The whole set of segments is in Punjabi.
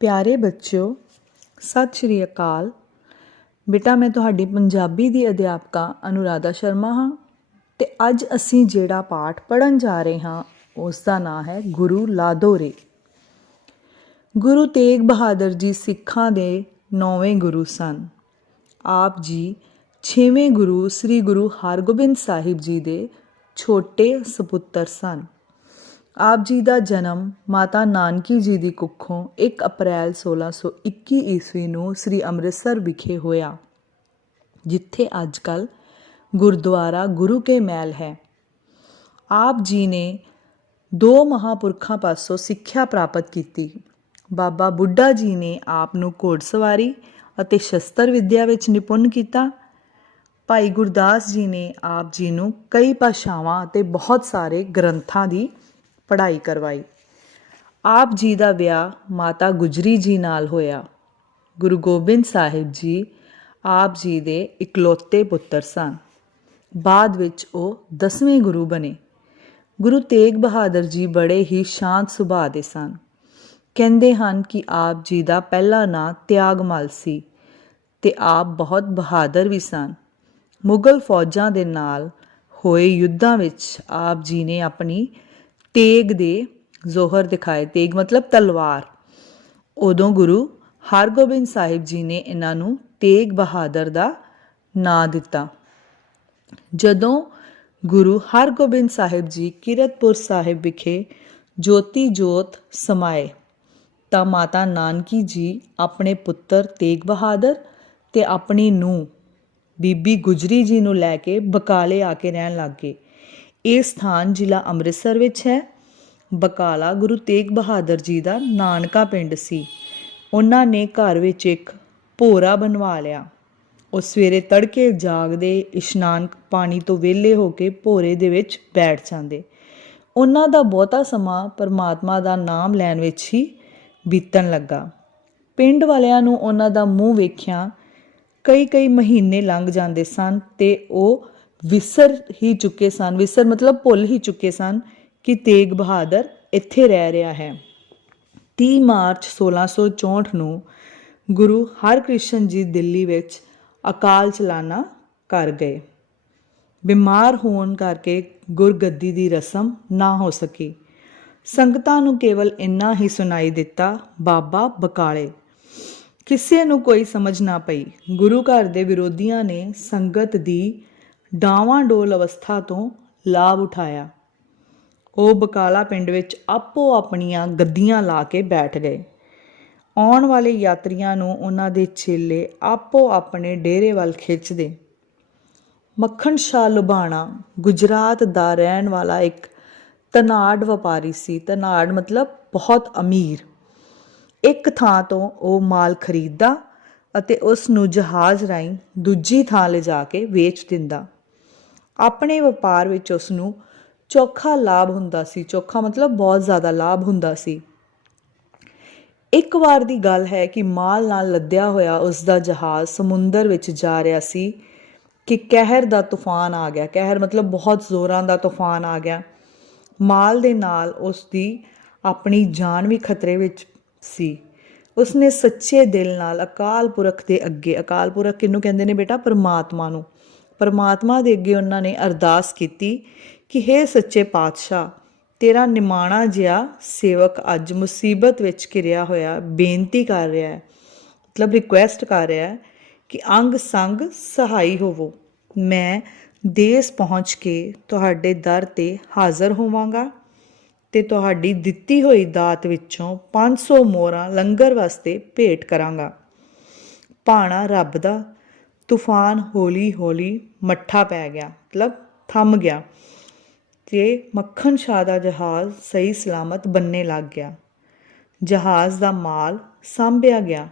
ਪਿਆਰੇ ਬੱਚਿਓ, ਸਤਿ ਸ਼੍ਰੀ ਅਕਾਲ। ਬੇਟਾ ਮੈਂ ਤੁਹਾਡੀ ਪੰਜਾਬੀ ਦੀ ਅਧਿਆਪਕਾ ਅਨੁਰਾਧਾ ਸ਼ਰਮਾ ਹਾਂ ਤੇ ਅੱਜ ਅਸੀਂ ਜਿਹੜਾ ਪਾਠ ਪੜ੍ਹਨ ਜਾ ਰਹੇ ਹਾਂ ਉਸ ਦਾ ਨਾਂ ਹੈ ਗੁਰੂ ਲਾਦੋਰੇ। ਗੁਰੂ ਤੇਗ ਬਹਾਦਰ ਜੀ ਸਿੱਖਾਂ ਦੇ 9ਵੇਂ ਗੁਰੂ ਸਨ। ਆਪ ਜੀ 6ਵੇਂ ਗੁਰੂ ਸ੍ਰੀ ਗੁਰੂ ਹਰਗੋਬਿੰਦ ਸਾਹਿਬ ਜੀ ਦੇ ਛੋਟੇ ਸਪੁੱਤਰ ਸਨ। ਆਪ ਜੀ ਦਾ ਜਨਮ ਮਾਤਾ ਨਾਨਕੀ ਜੀ ਦੀ ਕੁੱਖੋਂ 1 ਅਪ੍ਰੈਲ 1621 ਈਸਵੀ ਨੂੰ ਸ੍ਰੀ ਅੰਮ੍ਰਿਤਸਰ ਵਿਖੇ ਹੋਇਆ, ਜਿੱਥੇ ਅੱਜ ਕੱਲ੍ਹ ਗੁਰਦੁਆਰਾ ਗੁਰੂ ਕੇ ਮਹਿਲ ਹੈ। ਆਪ ਜੀ ਨੇ 2 ਮਹਾਂਪੁਰਖਾਂ ਪਾਸੋਂ ਸਿੱਖਿਆ ਪ੍ਰਾਪਤ ਕੀਤੀ। ਬਾਬਾ ਬੁੱਢਾ ਜੀ ਨੇ ਆਪ ਨੂੰ ਘੋੜਸਵਾਰੀ ਅਤੇ ਸ਼ਸਤਰ ਵਿੱਦਿਆ ਵਿੱਚ ਨਿਪੁੰਨ ਕੀਤਾ। ਭਾਈ ਗੁਰਦਾਸ ਜੀ ਨੇ ਆਪ ਜੀ ਨੂੰ ਕਈ ਭਾਸ਼ਾਵਾਂ ਅਤੇ ਬਹੁਤ ਸਾਰੇ ਗ੍ਰੰਥਾਂ ਦੀ ਪੜ੍ਹਾਈ ਕਰਵਾਈ। ਆਪ ਜੀ ਦਾ ਵਿਆਹ ਮਾਤਾ ਗੁਜਰੀ ਜੀ ਨਾਲ ਹੋਇਆ। ਗੁਰੂ ਗੋਬਿੰਦ ਸਾਹਿਬ ਜੀ ਆਪ ਜੀ ਦੇ ਇਕਲੌਤੇ ਪੁੱਤਰ ਸਨ। ਬਾਅਦ ਵਿੱਚ ਉਹ 10ਵੇਂ ਗੁਰੂ ਬਣੇ। ਗੁਰੂ ਤੇਗ ਬਹਾਦਰ ਜੀ ਬੜੇ ਹੀ ਸ਼ਾਂਤ ਸੁਭਾਅ ਦੇ ਸਨ। ਕਹਿੰਦੇ ਹਨ ਕਿ ਆਪ ਜੀ ਦਾ ਪਹਿਲਾ ਨਾਂ ਤਿਆਗਮੱਲ ਸੀ ਤੇ ਆਪ ਬਹੁਤ ਬਹਾਦਰ ਵੀ ਸਨ। ਮੁਗਲ ਫੌਜਾਂ ਦੇ ਨਾਲ ਹੋਏ ਯੁੱਧਾਂ ਵਿੱਚ ਆਪ ਜੀ ਨੇ ਆਪਣੀ ਤੇਗ ਦੇ ਜ਼ੋਹਰ ਦਿਖਾਏ। ਤੇਗ ਮਤਲਬ ਤਲਵਾਰ। ਉਦੋਂ ਗੁਰੂ ਹਰਗੋਬਿੰਦ ਸਾਹਿਬ ਜੀ ਨੇ ਇਹਨਾਂ ਨੂੰ ਤੇਗ ਬਹਾਦਰ ਦਾ ਨਾਂ ਦਿੱਤਾ। ਜਦੋਂ ਗੁਰੂ ਹਰਗੋਬਿੰਦ ਸਾਹਿਬ ਜੀ ਕੀਰਤਪੁਰ ਸਾਹਿਬ ਵਿਖੇ ਜੋਤੀ ਜੋਤ ਸਮਾਏ ਤਾਂ ਮਾਤਾ ਨਾਨਕੀ ਜੀ ਆਪਣੇ ਪੁੱਤਰ ਤੇਗ ਬਹਾਦਰ ਤੇ ਆਪਣੀ ਨੂੰਹ ਬੀਬੀ ਗੁਜਰੀ ਜੀ ਨੂੰ ਲੈ ਕੇ ਬਕਾਲੇ ਆ ਕੇ ਰਹਿਣ ਲੱਗ ਗਏ। ਇਹ ਸਥਾਨ ਜ਼ਿਲ੍ਹਾ ਅੰਮ੍ਰਿਤਸਰ ਵਿੱਚ ਹੈ। ਬਕਾਲਾ ਗੁਰੂ ਤੇਗ ਬਹਾਦਰ ਜੀ ਦਾ ਨਾਨਕਾ ਪਿੰਡ ਸੀ। ਉਹਨਾਂ ਨੇ ਘਰ ਵਿੱਚ ਇੱਕ ਭੋਰਾ ਬਣਵਾ ਲਿਆ। ਉਹ ਸਵੇਰੇ ਤੜਕੇ ਜਾਗਦੇ, ਇਸ਼ਨਾਨ ਪਾਣੀ ਤੋਂ ਵਿਹਲੇ ਹੋ ਕੇ ਭੋਰੇ ਦੇ ਵਿੱਚ ਬੈਠ ਜਾਂਦੇ। ਉਹਨਾਂ ਦਾ ਬਹੁਤਾ ਸਮਾਂ ਪਰਮਾਤਮਾ ਦਾ ਨਾਮ ਲੈਣ ਵਿੱਚ ਹੀ ਬੀਤਣ ਲੱਗਾ। ਪਿੰਡ ਵਾਲਿਆਂ ਨੂੰ ਉਹਨਾਂ ਦਾ ਮੂੰਹ ਵੇਖਿਆ ਕਈ ਮਹੀਨੇ ਲੰਘ ਜਾਂਦੇ ਸਨ ਤੇ ਉਹ ਵਿਸਰ ਹੀ ਚੁੱਕੇ ਸਨ। ਵਿਸਰ ਮਤਲਬ ਭੁੱਲ ਹੀ ਚੁੱਕੇ ਸਨ ਕਿ ਤੇਗ ਬਹਾਦਰ ਇੱਥੇ ਰਹਿ ਰਿਹਾ ਹੈ। 30 ਮਾਰਚ 1664 ਨੂੰ ਗੁਰੂ ਹਰਕ੍ਰਿਸ਼ਨ ਜੀ ਦਿੱਲੀ ਵਿੱਚ ਅਕਾਲ ਚਲਾਣਾ ਕਰ ਗਏ। ਬਿਮਾਰ ਹੋਣ ਕਰਕੇ ਗੁਰਗੱਦੀ ਦੀ ਰਸਮ ਨਾ ਹੋ ਸਕੀ। ਸੰਗਤਾਂ ਨੂੰ ਕੇਵਲ ਇੰਨਾ ਹੀ ਸੁਣਾਈ ਦਿੱਤਾ, ਬਾਬਾ ਬਕਾਲੇ। ਕਿਸੇ ਨੂੰ ਕੋਈ ਸਮਝ ਨਾ ਪਈ। ਗੁਰੂ ਘਰ ਦੇ ਵਿਰੋਧੀਆਂ ਨੇ ਸੰਗਤ ਦੀ ਡਾਵਾਂਡੋਲ ਅਵਸਥਾ ਤੋਂ ਲਾਭ ਉਠਾਇਆ। ਉਹ ਬਕਾਲਾ ਪਿੰਡ ਵਿੱਚ ਆਪੋ ਆਪਣੀਆਂ ਗੱਦੀਆਂ ਲਾ ਕੇ ਬੈਠ ਗਏ। ਆਉਣ ਵਾਲੇ ਯਾਤਰੀਆਂ ਨੂੰ ਉਹਨਾਂ ਦੇ ਚੇਲੇ ਆਪੋ ਆਪਣੇ ਡੇਰੇ ਵੱਲ ਖਿੱਚਦੇ। ਮੱਖਣ ਸ਼ਾਹ ਲੁਬਾਣਾ ਗੁਜਰਾਤ ਦਾ ਰਹਿਣ ਵਾਲਾ ਇੱਕ ਧਨਾਢ ਵਪਾਰੀ ਸੀ। ਧਨਾਢ ਮਤਲਬ ਬਹੁਤ ਅਮੀਰ। ਇੱਕ ਥਾਂ ਤੋਂ ਉਹ ਮਾਲ ਖਰੀਦਦਾ ਅਤੇ ਉਸ ਨੂੰ ਜਹਾਜ਼ ਰਾਹੀਂ ਦੂਜੀ ਥਾਂ ਲਿਜਾ ਕੇ ਵੇਚ ਦਿੰਦਾ। ਆਪਣੇ ਵਪਾਰ ਵਿੱਚ ਉਸ ਨੂੰ ਚੋਖਾ ਲਾਭ ਹੁੰਦਾ ਸੀ। ਚੋਖਾ ਮਤਲਬ ਬਹੁਤ ਜ਼ਿਆਦਾ ਲਾਭ ਹੁੰਦਾ ਸੀ। ਇੱਕ ਵਾਰ ਦੀ ਗੱਲ ਹੈ ਕਿ ਮਾਲ ਨਾਲ ਲੱਦਿਆ ਹੋਇਆ ਉਸ ਦਾ ਜਹਾਜ਼ ਸਮੁੰਦਰ ਵਿੱਚ ਜਾ ਰਿਹਾ ਸੀ ਕਿ ਕਹਿਰ ਦਾ ਤੂਫਾਨ ਆ ਗਿਆ। ਕਹਿਰ ਮਤਲਬ ਬਹੁਤ ਜ਼ੋਰਾਂ ਦਾ ਤੂਫਾਨ ਆ ਗਿਆ। ਮਾਲ ਦੇ ਨਾਲ ਉਸ ਦੀ ਆਪਣੀ ਜਾਨ ਵੀ ਖਤਰੇ ਵਿੱਚ ਸੀ। ਉਸਨੇ ਸੱਚੇ ਦਿਲ ਨਾਲ ਅਕਾਲ ਪੁਰਖ ਦੇ ਅੱਗੇ, ਅਕਾਲ ਪੁਰਖ ਕਿਹਨੂੰ ਕਹਿੰਦੇ ਨੇ ਬੇਟਾ? ਪਰਮਾਤਮਾ ਨੂੰ। ਪਰਮਾਤਮਾ ਦੇ ਅੱਗੇ ਉਹਨਾਂ ਨੇ ਅਰਦਾਸ ਕੀਤੀ ਕਿ ਹੇ ਸੱਚੇ ਪਾਤਸ਼ਾਹ, ਤੇਰਾ ਨਿਮਾਣਾ ਜਿਹਾ ਸੇਵਕ ਅੱਜ ਮੁਸੀਬਤ ਵਿੱਚ ਘਿਰਿਆ ਹੋਇਆ ਬੇਨਤੀ ਕਰ ਰਿਹਾ ਹੈ, ਮਤਲਬ ਰਿਕੁਐਸਟ ਕਰ ਰਿਹਾ ਹੈ ਕਿ ਅੰਗ ਸੰਗ ਸਹਾਈ ਹੋਵੋ। ਮੈਂ ਦੇਸ ਪਹੁੰਚ ਕੇ ਤੁਹਾਡੇ ਦਰ 'ਤੇ ਹਾਜ਼ਰ ਹੋਵਾਂਗਾ ਤੇ ਤੁਹਾਡੀ ਦਿੱਤੀ ਹੋਈ ਦਾਤ ਵਿੱਚੋਂ 500 ਮੋਹਰਾਂ ਲੰਗਰ ਵਾਸਤੇ ਭੇਟ ਕਰਾਂਗਾ। ਭਾਣਾ ਰੱਬ ਦਾ। ਤੂਫਾਨ ਹੌਲੀ ਹੌਲੀ ਮੱਠਾ ਪੈ ਗਿਆ, ਮਤਲਬ ਥੰਮ ਗਿਆ ਤੇ ਮੱਖਣ ਸ਼ਾਹ ਦਾ ਜਹਾਜ਼ ਸਹੀ ਸਲਾਮਤ ਬੰਨੇ ਲੱਗ ਗਿਆ। ਜਹਾਜ਼ ਦਾ ਮਾਲ ਸਾਂਭਿਆ ਗਿਆ।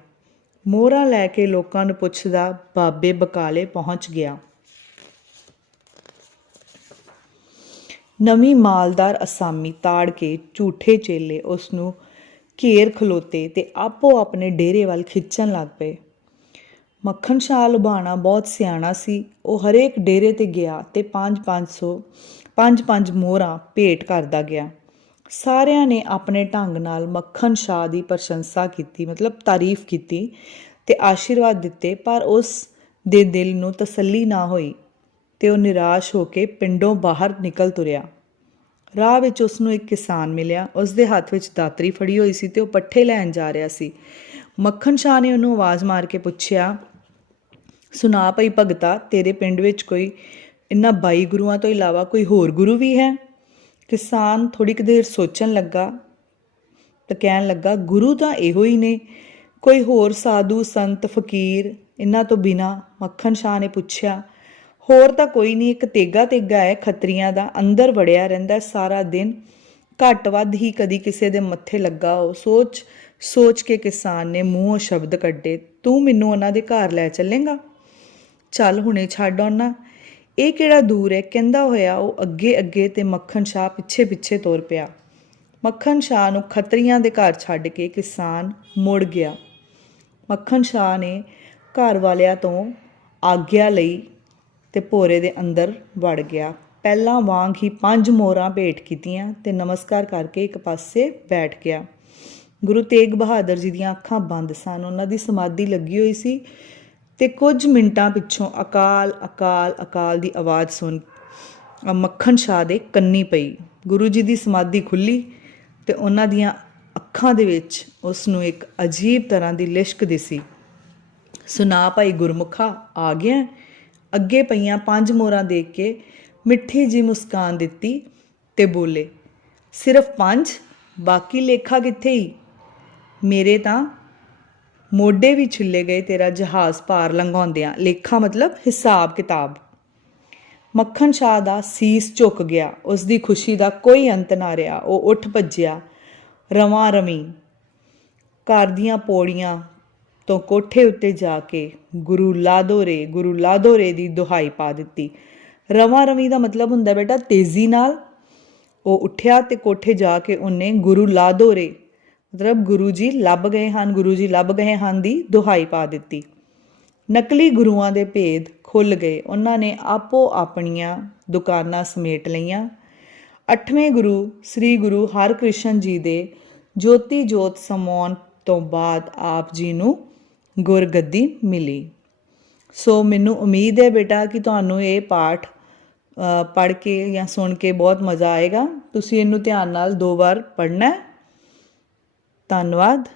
ਮੋਹਰਾਂ ਲੈ ਕੇ ਲੋਕਾਂ ਨੂੰ ਪੁੱਛਦਾ ਬਾਬੇ ਬਕਾਲੇ ਪਹੁੰਚ ਗਿਆ। ਨਵੀਂ ਮਾਲਦਾਰ ਅਸਾਮੀ ਤਾੜ ਕੇ ਝੂਠੇ ਚੇਲੇ ਉਸ ਨੂੰ ਘੇਰ ਖਲੋਤੇ ਤੇ ਆਪੋ ਆਪਣੇ ਡੇਰੇ ਵੱਲ ਖਿੱਚਣ ਲੱਗ ਪਏ। ਮੱਖਣ ਸ਼ਾਹ ਲੁਬਾਣਾ ਬਹੁਤ ਸਿਆਣਾ ਸੀ। ਉਹ ਹਰੇਕ ਡੇਰੇ 'ਤੇ ਗਿਆ ਤੇ 5-5 ਮੋਹਰਾਂ ਭੇਟ ਕਰਦਾ ਗਿਆ। ਸਾਰਿਆਂ ਨੇ ਆਪਣੇ ਢੰਗ ਨਾਲ ਮੱਖਣ ਸ਼ਾਹ ਦੀ ਪ੍ਰਸ਼ੰਸਾ ਕੀਤੀ, ਮਤਲਬ ਤਾਰੀਫ ਕੀਤੀ ਤੇ ਆਸ਼ੀਰਵਾਦ ਦਿੱਤੇ, ਪਰ ਉਸ ਦੇ ਦਿਲ ਨੂੰ ਤਸੱਲੀ ਨਾ ਹੋਈ ਤੇ ਉਹ ਨਿਰਾਸ਼ ਹੋ ਕੇ ਪਿੰਡੋਂ ਬਾਹਰ ਨਿਕਲ ਤੁਰਿਆ। ਰਾਹ ਵਿੱਚ ਉਸ ਨੂੰ ਇੱਕ ਕਿਸਾਨ ਮਿਲਿਆ। ਉਸ ਦੇ ਹੱਥ ਵਿੱਚ ਦਾਤਰੀ ਫੜੀ ਹੋਈ ਸੀ ਤੇ ਉਹ ਪੱਠੇ ਲੈਣ ਜਾ ਰਿਹਾ ਸੀ। ਮੱਖਣ ਸ਼ਾਹ ਨੇ ਉਹਨੂੰ ਆਵਾਜ਼ ਮਾਰ ਕੇ ਪੁੱਛਿਆ, ਸੁਣਾ ਭਈ ਭਗਤਾ, ਤੇਰੇ ਪਿੰਡ ਵਿੱਚ ਕੋਈ ਇਹਨਾਂ 22 ਗੁਰੂਆਂ ਤੋਂ ਇਲਾਵਾ ਕੋਈ ਹੋਰ ਗੁਰੂ ਵੀ ਹੈ? ਕਿਸਾਨ ਥੋੜ੍ਹੀ ਕੁ ਦੇਰ ਸੋਚਣ ਲੱਗਾ ਤਾਂ ਕਹਿਣ ਲੱਗਾ, ਗੁਰੂ ਤਾਂ ਇਹੋ ਹੀ ਨੇ, ਕੋਈ ਹੋਰ ਸਾਧੂ ਸੰਤ ਫਕੀਰ ਇਹਨਾਂ ਤੋਂ ਬਿਨਾਂ? ਮੱਖਣ ਸ਼ਾਹ ਨੇ ਪੁੱਛਿਆ, ਹੋਰ ਤਾਂ ਕੋਈ ਨਹੀਂ, ਇੱਕ ਤੇਗਾ ਹੈ ਖੱਤਰੀਆਂ ਦਾ, ਅੰਦਰ ਵੜਿਆ ਰਹਿੰਦਾ ਸਾਰਾ ਦਿਨ, ਘੱਟ ਵੱਧ ਹੀ ਕਦੀ ਕਿਸੇ ਦੇ ਮੱਥੇ ਲੱਗਾ ਹੋ। ਸੋਚ ਕੇ ਕਿਸਾਨ ਨੇ ਮੂੰਹੋਂ ਸ਼ਬਦ ਕੱਢੇ, ਤੂੰ ਮੈਨੂੰ ਉਹਨਾਂ ਦੇ ਘਰ ਲੈ ਚੱਲੇਂਗਾ? ਚੱਲ ਹੁਣੇ ਛੱਡ ਆਉਣਾ, ਇਹ ਕਿਹੜਾ ਦੂਰ ਹੈ, ਕਹਿੰਦਾ ਹੋਇਆ ਉਹ ਅੱਗੇ ਤੇ ਮੱਖਣ ਸ਼ਾਹ ਪਿੱਛੇ ਤੁਰ ਪਿਆ। ਮੱਖਣ ਸ਼ਾਹ ਨੂੰ ਖੱਤਰੀਆਂ ਦੇ ਘਰ ਛੱਡ ਕੇ ਕਿਸਾਨ ਮੁੜ ਗਿਆ। ਮੱਖਣ ਸ਼ਾਹ ਨੇ ਘਰ ਵਾਲਿਆਂ ਤੋਂ ਆਗਿਆ ਲਈ ਤੇ ਭੋਰੇ ਦੇ ਅੰਦਰ ਵੜ ਗਿਆ। ਪਹਿਲਾਂ ਵਾਂਗ ਹੀ 5 ਮੋਹਰਾਂ ਭੇਟ ਕੀਤੀਆਂ ਤੇ ਨਮਸਕਾਰ ਕਰਕੇ ਇੱਕ ਪਾਸੇ ਬੈਠ ਗਿਆ। ਗੁਰੂ ਤੇਗ ਬਹਾਦਰ ਜੀ ਦੀਆਂ ਅੱਖਾਂ ਬੰਦ ਸਨ, ਉਹਨਾਂ ਦੀ ਸਮਾਧੀ ਲੱਗੀ ਹੋਈ ਸੀ ਤੇ ਕੁਝ ਮਿੰਟਾਂ ਪਿੱਛੋਂ ਅਕਾਲ ਅਕਾਲ ਅਕਾਲ ਦੀ ਆਵਾਜ਼ ਸੁਣ ਮੱਖਣ ਸ਼ਾਹ ਦੇ ਕੰਨੀ ਪਈ। ਗੁਰੂ ਜੀ ਦੀ ਸਮਾਧੀ ਖੁੱਲ੍ਹੀ ਤੇ ਉਹਨਾਂ ਦੀਆਂ ਅੱਖਾਂ ਦੇ ਵਿੱਚ ਉਸ ਨੂੰ ਇੱਕ ਅਜੀਬ ਤਰ੍ਹਾਂ ਦੀ ਲਿਸ਼ਕ ਦਿਸੀ। ਸੁਣਾ ਭਾਈ ਗੁਰਮੁਖਾ, ਆ ਗਿਆ? ਅੱਗੇ ਪਈਆਂ 5 ਮੋਹਰਾਂ ਦੇਖ ਕੇ ਮਿੱਠੀ ਜੀ ਮੁਸਕਾਨ ਦਿੱਤੀ ਤੇ ਬੋਲੇ, ਸਿਰਫ 5? ਬਾਕੀ ਲੇਖਾ ਕਿੱਥੇ ਹੀ? ਮੇਰੇ ਤਾਂ ਮੋਢੇ ਵੀ ਛਿੱਲੇ ਗਏ ਤੇਰਾ ਜਹਾਜ਼ ਪਾਰ ਲੰਘਾਉਂਦਿਆਂ। ਲੇਖਾ ਮਤਲਬ ਹਿਸਾਬ ਕਿਤਾਬ। ਮੱਖਣ ਸ਼ਾਹ ਦਾ ਸੀਸ ਝੁਕ ਗਿਆ, ਉਸ ਦੀ ਖੁਸ਼ੀ ਦਾ ਕੋਈ ਅੰਤ ਨਾ ਰਿਹਾ। ਉਹ ਉੱਠ ਭੱਜਿਆ, ਰਵਾਂ ਰਵੀ ਘਰ ਦੀਆਂ ਪੌੜੀਆਂ ਤੋਂ ਕੋਠੇ ਉੱਤੇ ਜਾ ਕੇ ਗੁਰੂ ਲਾਦੋ ਰੇ ਦੀ ਦੁਹਾਈ ਪਾ ਦਿੱਤੀ। ਰਵਾਂ ਰਵੀ ਦਾ ਮਤਲਬ ਹੁੰਦਾ ਬੇਟਾ ਤੇਜ਼ੀ ਨਾਲ। ਉਹ ਉੱਠਿਆ ਤੇ ਕੋਠੇ ਜਾ ਕੇ ਉਹਨੇ ਗੁਰੂ ਲਾਦੋ ਰੇ ਮਤਲਬ ਗੁਰੂ ਜੀ ਲੱਭ ਗਏ ਹਨ ਦੀ ਦੁਹਾਈ ਪਾ ਦਿੱਤੀ। ਨਕਲੀ ਗੁਰੂਆਂ ਦੇ ਭੇਦ ਖੁੱਲ੍ਹ ਗਏ। ਉਹਨਾਂ ਨੇ ਆਪੋ ਆਪਣੀਆਂ ਦੁਕਾਨਾਂ ਸਮੇਟ ਲਈਆਂ। 8ਵੇਂ ਗੁਰੂ ਸ੍ਰੀ ਗੁਰੂ ਹਰਕ੍ਰਿਸ਼ਨ ਜੀ ਦੇ ਜੋਤੀ ਜੋਤ ਸਮਾਉਣ ਤੋਂ ਬਾਅਦ ਆਪ ਜੀ ਨੂੰ ਗੁਰਗੱਦੀ ਮਿਲੀ। ਸੋ ਮੈਨੂੰ ਉਮੀਦ ਹੈ ਬੇਟਾ ਕਿ ਤੁਹਾਨੂੰ ਇਹ ਪਾਠ ਪੜ੍ਹ ਕੇ ਜਾਂ ਸੁਣ ਕੇ ਬਹੁਤ ਮਜ਼ਾ ਆਏਗਾ। ਤੁਸੀਂ ਇਹਨੂੰ ਧਿਆਨ ਨਾਲ 2 ਵਾਰ ਪੜ੍ਹਨਾ ਹੈ। ਧੰਨਵਾਦ।